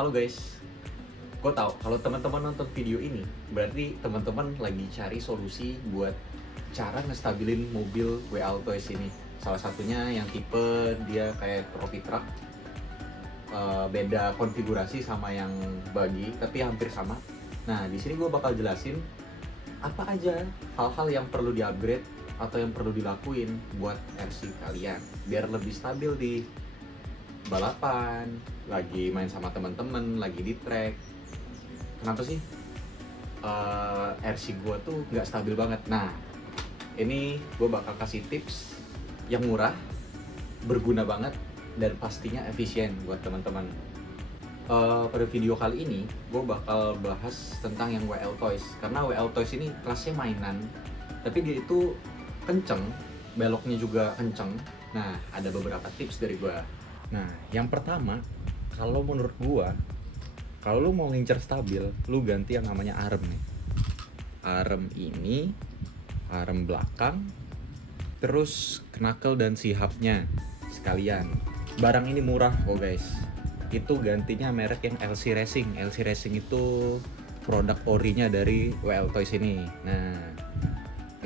Halo guys, gue tahu kalau teman-teman nonton video ini berarti teman-teman lagi cari solusi buat cara ngestabilin mobil W Altois ini. Salah satunya yang tipe dia kayak trophy truck, beda konfigurasi sama yang buggy tapi hampir sama. Nah di sini gue bakal jelasin apa aja hal-hal yang perlu di-upgrade atau yang perlu dilakuin buat RC kalian biar lebih stabil di balapan, lagi main sama teman-teman, lagi di track. Kenapa sih RC gue tuh nggak stabil banget? Nah, ini gue bakal kasih tips yang murah, berguna banget, dan pastinya efisien buat teman-teman. Pada video kali ini, gue bakal bahas tentang yang WL Toys. Karena WL Toys ini kelasnya mainan, tapi dia itu kenceng, beloknya juga kenceng. Nah, ada beberapa tips dari gue. Nah, yang pertama, kalau menurut gua, kalau lu mau ngincer stabil, lu ganti yang namanya arem nih. Arem ini, arem belakang, terus knuckle dan sihapnya sekalian. Barang ini murah kok guys. Itu gantinya merek yang LC Racing. LC Racing itu produk orinya dari WL Toys ini. Nah,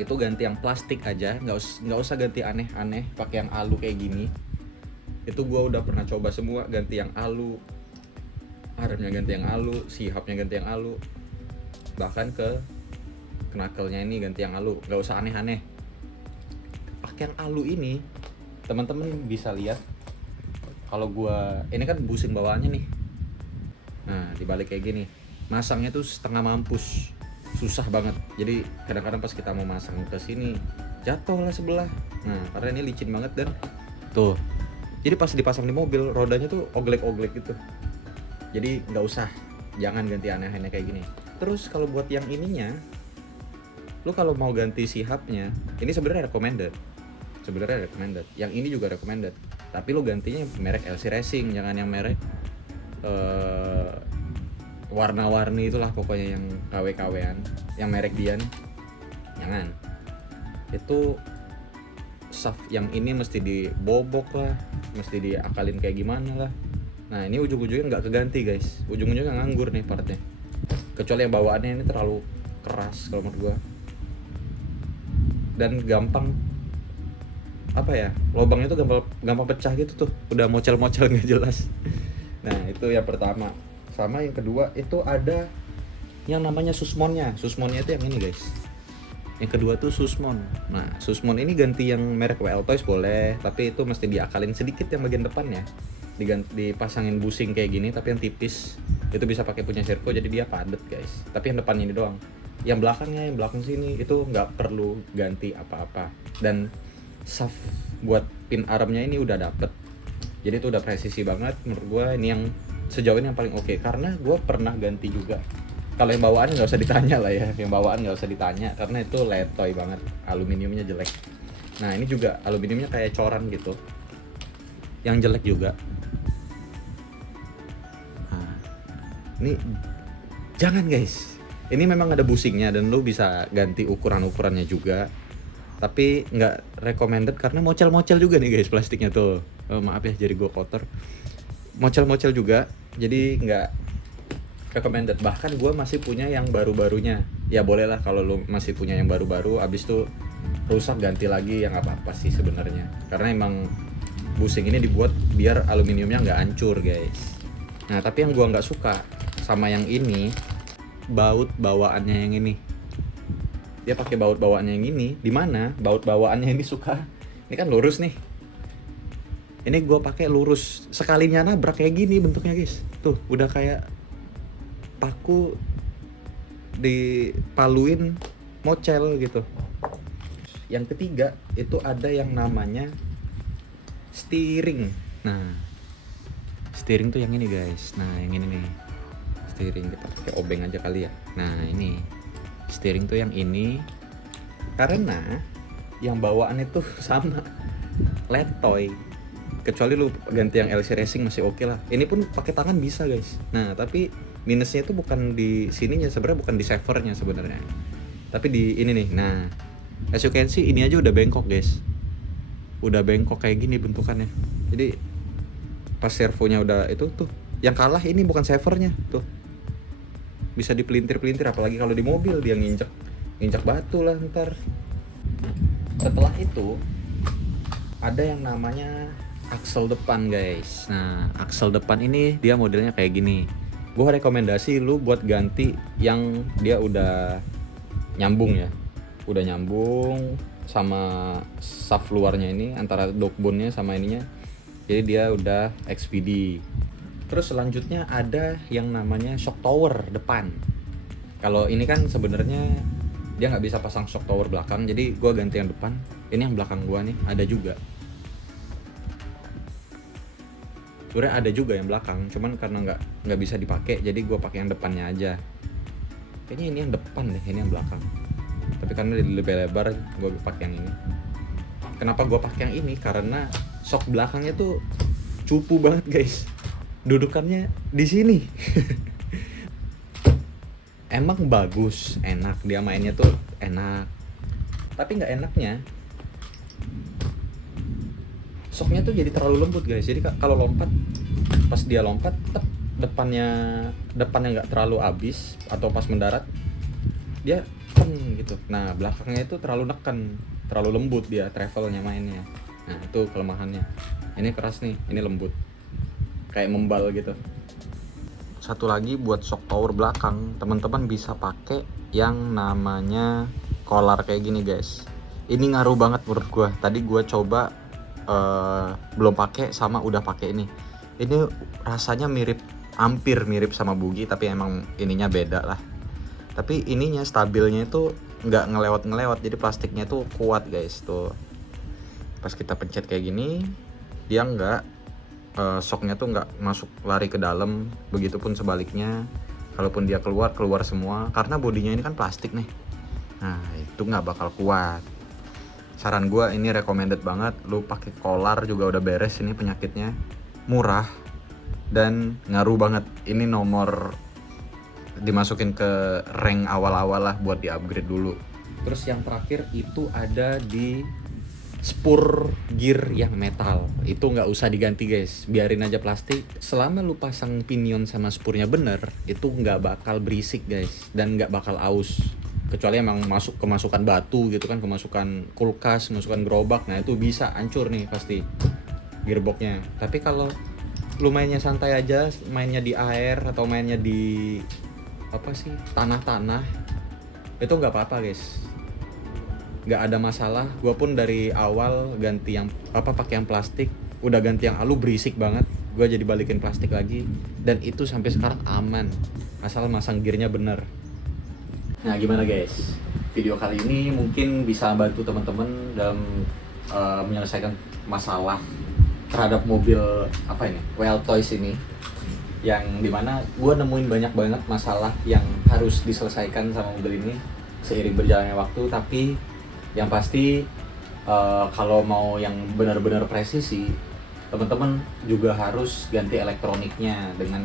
itu ganti yang plastik aja, nggak usah ganti aneh-aneh pakai yang alu kayak gini. Itu gue udah pernah coba semua, ganti yang alu, aremnya ganti yang alu, sihapnya ganti yang alu, bahkan ke knuckle-nya ini ganti yang alu. Gak usah aneh-aneh, pakai yang alu ini teman-teman bisa lihat kalau gue ini kan busing bawaannya nih. Nah dibalik kayak gini, masangnya tuh setengah mampus, susah banget. Jadi kadang-kadang pas kita mau masang ke sini jatuh lah sebelah. Nah karena ini licin banget dan tuh, jadi pas dipasang di mobil, rodanya tuh oglek-oglek gitu. Jadi nggak usah, jangan ganti aneh-aneh kayak gini. Terus kalau buat yang ininya, lu kalau mau ganti sihapnya, ini sebenarnya recommended. Yang ini juga recommended. Tapi lu gantinya merek LC Racing, jangan yang merek warna-warni itulah pokoknya yang KW-KW-an, yang merek Dian. Jangan. Itu shaft yang ini mesti dibobok lah, mesti diakalin kayak gimana lah. Nah ini ujung-ujungnya nggak keganti guys, ujung-ujungnya nganggur nih partnya. Kecuali yang bawaannya ini terlalu keras kalau menurut gua, dan gampang apa ya, lubangnya tuh gampang pecah gitu tuh, udah mocel-mocel nggak jelas. Nah itu yang pertama. Sama yang kedua itu ada yang namanya susmonnya itu yang ini guys. Yang kedua tuh Susmon. Nah, Susmon ini ganti yang merek WL Toys boleh, tapi itu mesti diakalin sedikit yang bagian depannya. Dipasangin busing kayak gini tapi yang tipis. Itu bisa pakai punya Sherco jadi dia padat, guys. Tapi yang depannya ini doang. Yang belakangnya, yang belakang sini itu nggak perlu ganti apa-apa. Dan shaft buat pin armnya ini udah dapet. Jadi itu udah presisi banget menurut gue. Ini yang sejauh ini yang paling oke, karena gue pernah ganti juga. Kalau yang bawaan nggak usah ditanya lah ya, yang bawaan nggak usah ditanya karena itu letoy banget, aluminiumnya jelek. Nah ini juga aluminiumnya kayak coran gitu, yang jelek juga. Nah, ini jangan guys, ini memang ada busingnya dan lu bisa ganti ukurannya juga, tapi nggak recommended karena mocel juga nih guys plastiknya tuh. Maaf ya jadi gue kotor, mocel juga, jadi nggak recommended. Bahkan gue masih punya yang baru-barunya. Ya boleh lah kalau lu masih punya yang baru-baru, abis itu rusak ganti lagi, ya nggak apa-apa sih sebenarnya. Karena emang busing ini dibuat biar aluminiumnya nggak hancur guys. Nah tapi yang gue nggak suka sama yang ini, baut bawaannya yang ini. Dia pakai baut bawaannya yang ini. Di mana baut bawaannya ini suka? Ini kan lurus nih. Ini gue pakai lurus. Sekalinya nabrak kayak gini bentuknya guys. Tuh udah kayak paku dipaluin mocel gitu. Yang ketiga itu ada yang namanya steering. Nah steering tuh yang ini guys. Nah yang ini nih steering, kita pakai obeng aja kali ya. Nah ini steering tuh yang ini, karena yang bawaan itu sama letoy. Kecuali lu ganti yang LC Racing masih oke lah. Ini pun pakai tangan bisa guys. Nah tapi minusnya itu bukan di sininya sebenarnya, bukan di savernya sebenarnya, tapi di ini nih. Nah as you can see ini aja udah bengkok guys, udah bengkok kayak gini bentukannya. Jadi pas servonya udah itu tuh Yang kalah ini bukan savernya tuh, bisa dipelintir-pelintir, apalagi kalau di mobil dia nginjek batu lah ntar. Setelah itu ada yang namanya aksel depan guys. Nah aksel depan ini dia modelnya kayak gini. Gue rekomendasi lu buat ganti yang dia udah nyambung ya, udah nyambung sama shaft luarnya ini, antara dogbonenya sama ininya, jadi dia udah XPD. Terus selanjutnya ada yang namanya shock tower depan. Kalau ini kan sebenarnya dia nggak bisa pasang shock tower belakang, jadi gue ganti yang depan. Ini yang belakang gue nih ada juga. Sebenarnya ada juga yang belakang, cuman karena nggak bisa dipakai, jadi gue pakai yang depannya aja. Kayaknya ini yang depan deh, ini yang belakang. Tapi karena lebih lebar, gue pakai yang ini. Kenapa gue pakai yang ini? Karena shock belakangnya tuh cupu banget guys. Dudukannya di sini. Emang bagus, enak, dia mainnya tuh enak. Tapi nggak enaknya, shocknya tuh jadi terlalu lembut guys. Jadi kalau lompat, pas dia lompat, depannya nggak terlalu habis, atau pas mendarat dia gitu. Nah belakangnya itu terlalu neken, terlalu lembut dia travelnya mainnya. Nah itu kelemahannya. Ini keras nih, ini lembut, kayak membal gitu. Satu lagi buat shock tower belakang, teman-teman bisa pakai yang namanya collar kayak gini guys. Ini ngaruh banget menurut gua. Tadi gua coba belum pakai sama udah pakai ini. Ini rasanya hampir mirip sama bugi, tapi emang ininya beda lah. Tapi ininya stabilnya itu nggak ngelewat, jadi plastiknya tuh kuat guys tuh. Pas kita pencet kayak gini, dia nggak shocknya tuh nggak masuk lari ke dalam, begitupun sebaliknya. Kalaupun dia keluar semua, karena bodinya ini kan plastik nih. Nah itu nggak bakal kuat. Saran gue ini recommended banget, lu pakai collar juga udah beres. Ini penyakitnya murah dan ngaruh banget. Ini nomor dimasukin ke rank awal-awal lah buat di upgrade dulu. Terus yang terakhir itu ada di spur gear yang metal. Itu nggak usah diganti guys, biarin aja plastik. Selama lu pasang pinion sama spurnya bener, itu nggak bakal berisik guys, dan nggak bakal aus. Kecuali emang kemasukan batu gitu kan, kemasukan kulkas, kemasukan gerobak, nah itu bisa hancur nih pasti gearboxnya. Tapi kalau lu mainnya santai aja, mainnya di air atau mainnya di tanah-tanah, itu nggak apa-apa guys, nggak ada masalah. Gua pun dari awal ganti yang pakai yang plastik, udah ganti yang alu berisik banget, gua jadi balikin plastik lagi, dan itu sampai sekarang aman, asal masang gearnya bener. Nah gimana guys, video kali ini mungkin bisa bantu teman-teman dalam menyelesaikan masalah terhadap mobil Well Toys ini, yang dimana gue nemuin banyak banget masalah yang harus diselesaikan sama mobil ini seiring berjalannya waktu. Tapi yang pasti kalau mau yang benar-benar presisi, teman-teman juga harus ganti elektroniknya dengan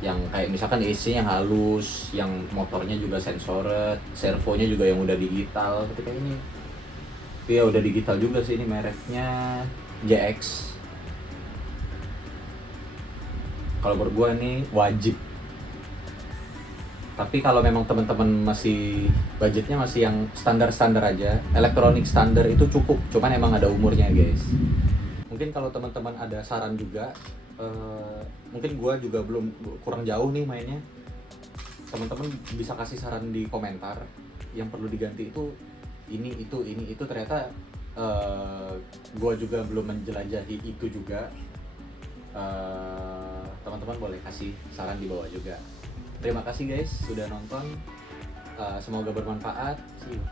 yang kayak misalkan AC yang halus, yang motornya juga sensored, servonya juga yang udah digital. Ketika ini ya udah digital juga sih, ini mereknya JX. Kalau menurut gue ini wajib. Tapi kalau memang teman-teman masih budgetnya masih yang standar-standar aja, elektronik standar itu cukup, cuman emang ada umurnya guys. Mungkin kalau teman-teman ada saran juga, mungkin gue juga kurang jauh nih mainnya, teman-teman bisa kasih saran di komentar yang perlu diganti itu ini itu. Ternyata gue juga belum menjelajahi itu juga. Teman-teman boleh kasih saran di bawah juga. Terima kasih guys sudah nonton, semoga bermanfaat. See you.